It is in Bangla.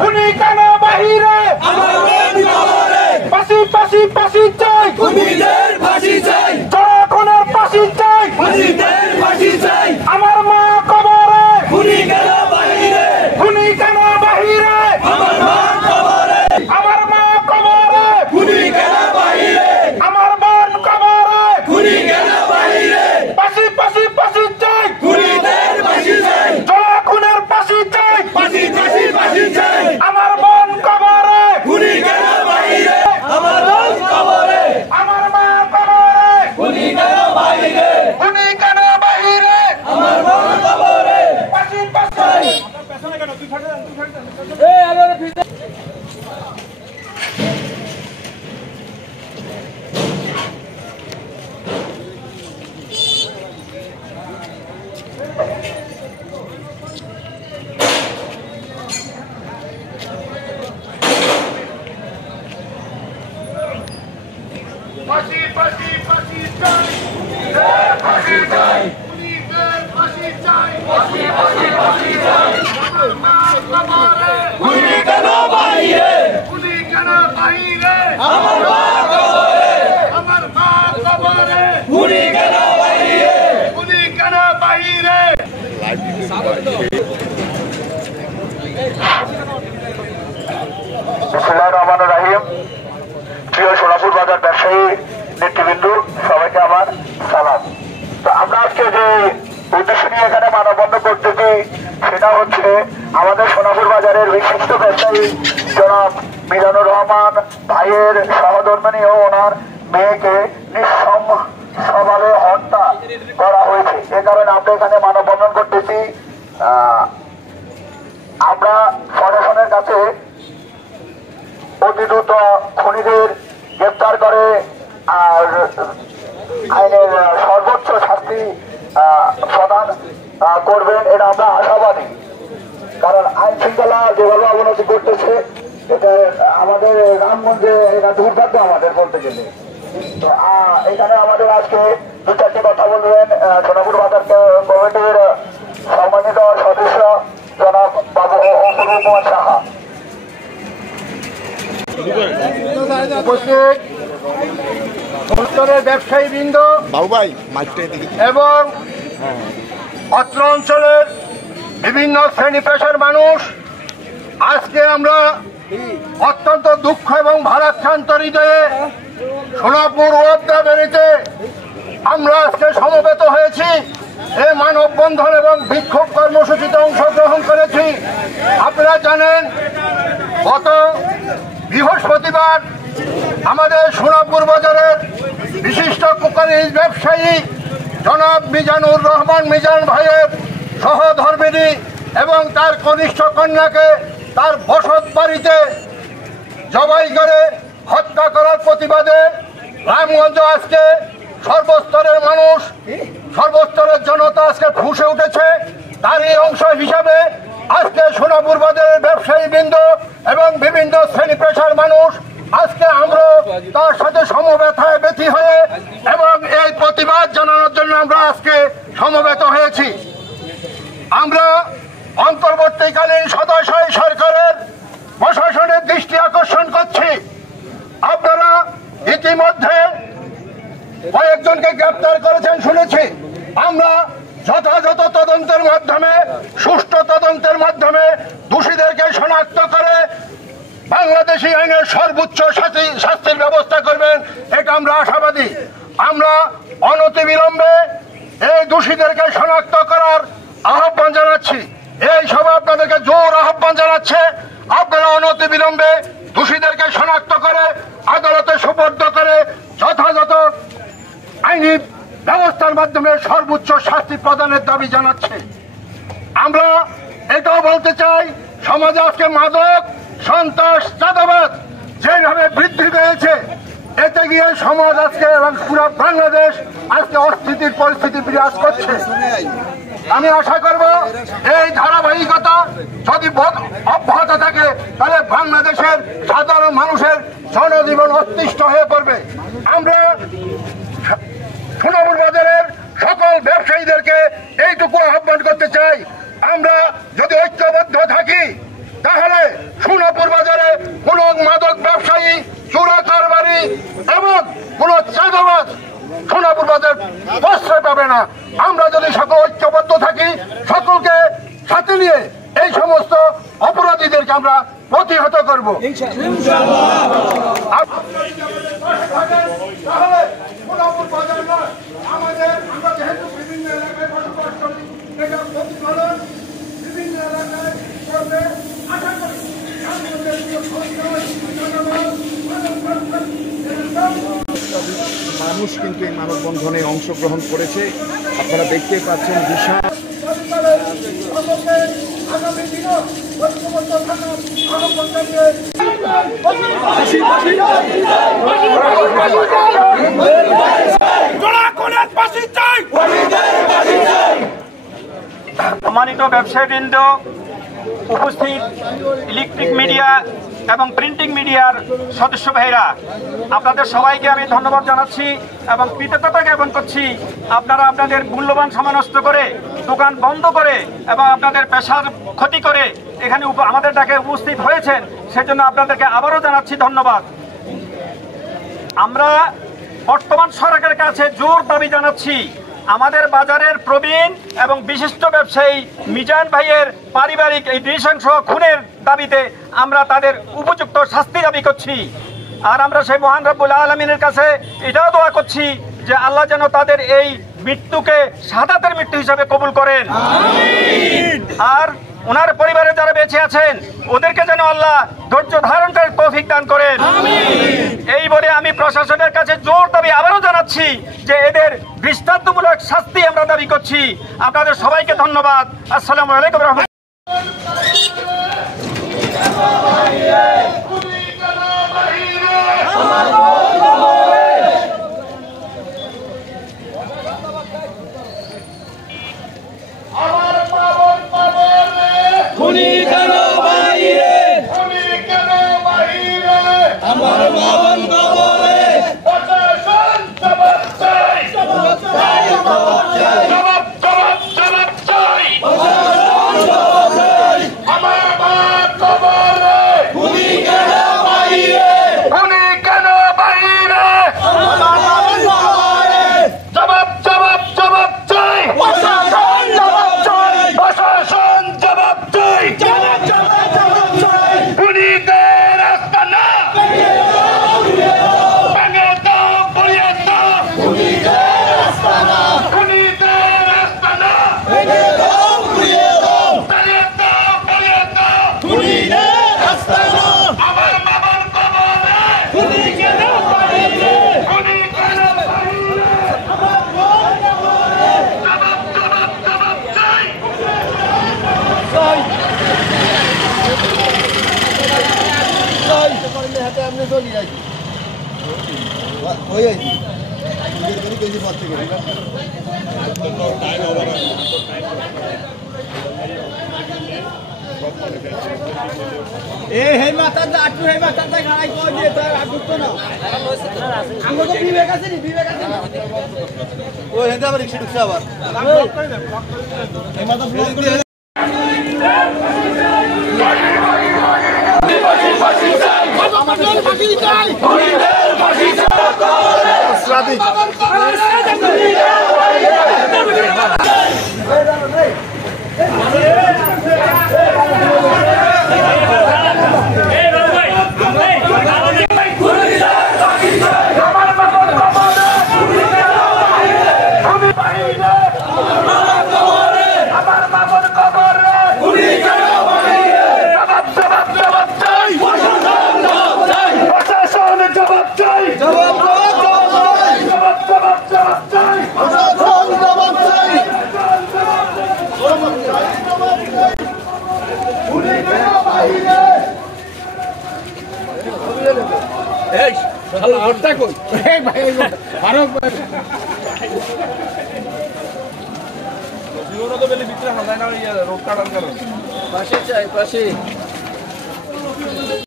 খুনি কেন বাহিরে ফাঁসি ফাঁসি ফাঁসি চাই খুনিদের ফাঁসি চাই জনগণের ফাঁসি চাই খুনিদের ফাঁসি চাই আমার মা কবরে খুনি কেন বাহিরে খুনি কেন বাহিরে আমার মা কবরে আমার মা কবরে খুনি কেন বাহিরে আমার বোন কবরে খুনি কেন বাহিরে ফাঁসি ফাঁসি ফাঁসি চাই খুনিদের ফাঁসি চাই জনগণের ফাঁসি চাই ফাঁসি ফাঁসি ফাঁসি চাই আমার বোন কবরে খুনি কেন বাহিরে আমার বোন কবরে আমার মা কবরে খুনি কেন বাহিরে খুনি কেন বাহিরে আমার বোন কবরে ফাঁসি ফাঁসি পেছনে কেন তুই ফাটে এই আরে ফাঁসি ফাঁসি ফাঁসি চাই ফাঁসি চাই খুনিদের ফাঁসি চাই ফাঁসি ফাঁসি ফাঁসি চাই আমার মা কবরে খুনি কেন বাহিরে খুনি কেন বাহিরে আমার মা কবরে আমার মা কবরে খুনি কেন বাহিরে খুনি কেন বাহিরে বিসমিল্লাহির রহমানির রহিম। প্রিয় সোনাপুর বাজার ব্যবসায়ী নেতৃবৃন্দু, সবাইকে আমার সালাম। তো আমরা আজকে যে উদ্দেশ্য নিয়ে এখানে মানববন্ধন করতেছি সেটা হচ্ছে আমাদের সোনাপুর বাজারের বিশিষ্ট ব্যবসায়ী জনাব মিজানুর রহমান ভাইয়ের সহধর্মিণী ও ওনার মেয়েকে নিঃসংভাবে হত্যা করা হয়েছে। এ কারণে আমরা এখানে মানববন্ধন করতেছি। আমরা প্রশাসনের কাছে অতি দ্রুত খুনিদের গ্রেপ্তার করে আর আইনের সর্বোচ্চ শাস্তি প্রদান করবেন, এটা আমরা আশাবাদী। কারণ আইন শৃঙ্খলা যেভাবে অবনতি করতেছে এটা আমাদের রামগঞ্জে এটা দুর্ভাগ্য আমাদের বলতে গেলে। তো এখানে আমাদের আজকে দু চারটি কথা বলবেন সোনাপুর বাজার কমিটির সম্মানিত সদস্য জনাব বাবু অপূর্ব কুমার সাহা। উপস্থিত অঞ্চলের ব্যবসায়ীবৃন্দ এবং অত্র অঞ্চলের বিভিন্ন শ্রেণী পেশার মানুষ, আজকে আমরা অত্যন্ত দুঃখ এবং ভারাক্রান্ত হৃদয়ে সোনাপুর ওয়াদ্দা বেরিতে আমরা আজকে সমবেত হয়েছি। এই মানববন্ধন এবং বিক্ষোভ কর্মসূচিতে অংশগ্রহণ করেছি। আপনারা জানেন গত বৃহস্পতিবার আমাদের সোনাপুর বাজারের বিশিষ্ট কোকারিজ ব্যবসায়ী জনাব মিজানুর রহমান মিজান ভাইয়ের সহধর্মিণী এবং তার কনিষ্ঠ কন্যাকে তার বসত বাড়িতে জবাই করে হত্যা করার প্রতিবাদে রামগঞ্জ আজকে সর্বস্তরের মানুষ, সর্বস্তরের জনতা আজকে ফুঁসে উঠেছে। তারই অংশ হিসাবে আজকে সোনাপুর বাজারের ব্যবসায়ীবৃন্দ এবং বিভিন্ন শ্রেণী পেশার মানুষ আজকে আমরা তার সাথে সমবেতায় ব্যথী হয়ে এবং এই প্রতিবাদ জানানোর জন্য আমরা আজকে সমবেত হয়েছি। আমরা অন্তর্বর্তীকালীন সদস্যই সরকারের প্রশাসনের দৃষ্টি আকর্ষণ করছি। আপনারা ইতিমধ্যে কয়েকজনকে গ্রেপ্তার করেছেন শুনেছি। আমরা যথাযথ তদন্তের মাধ্যমে, সুষ্ঠু তদন্তের মাধ্যমে দোষীদেরকে শনাক্ত করে বাংলাদেশি আইনের সর্বোচ্চ শাস্তির ব্যবস্থা করবেন, এটা আমরা আশাবাদী। আমরা অনতিবিলম্বে এই দোষীদেরকে শনাক্ত করার আহ্বান জানাচ্ছি। এই সভা আপনাদেরকে জোর আহ্বান জানাচ্ছে, আপনারা অনতিবিলম্বে দোষীদেরকে শনাক্ত করে আদালতে সুপর্দ করে যথাযথ আইনি ব্যবস্থার মাধ্যমে সর্বোচ্চ শাস্তি প্রদানের দাবি জানাচ্ছে। আমরা এটাও বলতে চাই, সমাজে আজকে মাদক, সন্ত্রাস, চাঁদাবাদ যেভাবে বৃদ্ধি পেয়েছে, এতে গিয়ে সমাজ আজকে এবং পুরো বাংলাদেশ আজকে অস্থিতির পরিস্থিতি বিরাজ করছে। আমি আশা করব এই ধারাবাহিকতা যদি অব্যাহত থাকে তাহলে বাংলাদেশের সাধারণ মানুষের জনজীবন অতিষ্ঠ হয়ে পড়বে। আমরা সোনাপুর বাজারের সকল ব্যবসায়ীদেরকে এইটুকু আহ্বান করতে চাই, আমরা যদি ঐক্যবদ্ধ থাকি তাহলে এবং কোন চাঁদাবাজ সোনাপুর বাজার প্রশ্রয় পাবে না। আমরা যদি সকল ঐক্যবদ্ধ থাকি, সকলকে সাথে নিয়ে এই সমস্ত অপরাধীদেরকে আমরা প্রতিহত করব। মানুষ কিন্তু এই মানববন্ধনে অংশগ্রহণ করেছে। আপনারা দেখতেই পাচ্ছেন বিশাল সম্মানিত ব্যবসায়ীবৃন্দ, উপস্থিত ইলেকট্রিক মিডিয়া এবং প্রিন্টিং মিডিয়ার সদস্য ভাইরা, আপনাদের সবাইকে আমি ধন্যবাদ জানাচ্ছি এবং কৃতজ্ঞতা জ্ঞাপন করছি। আপনারা আপনাদের মূল্যবান সময় নষ্ট করে, দোকান বন্ধ করে এবং আপনাদের পেশার ক্ষতি করে এখানে আমাদের ডাকে উপস্থিত হয়েছেন, সেজন্য আপনাদেরকে আবারও জানাচ্ছি ধন্যবাদ। আমরা বর্তমান সরকারের কাছে জোর দাবি জানাচ্ছি, আমাদের বাজারের প্রবীণ এবং বিশিষ্ট ব্যবসায়ী মিজান ভাইয়ের পারিবারিক এই নৃশংস খুনের দাবিতে আমরা তাদের উপযুক্ত শাস্তি দাবি করছি। আর আমরা সেই মহান রব্বুল আলামিনের কাছে এটাও দোয়া করছি যে আল্লাহ যেন তাদের এই মৃত্যুকে শাহাদাতের মৃত্যু হিসাবে কবুল করেন। আর ওনার পরিবারে যারা বেঁচে আছেন ওদেরকে যেন আল্লাহ ধৈর্য ধারণ করার তৌফিক দান করেন। এই বলে আমি প্রশাসনের কাছে জোর দাবি আবারও জানাচ্ছি যে এদের দৃষ্টান্তমূলক শাস্তি আমরা দাবি করছি। আপনাদের সবাইকে ধন্যবাদ। আসসালামু আলাইকুম রহমতুল্লাহ। পাশে চাই পাশে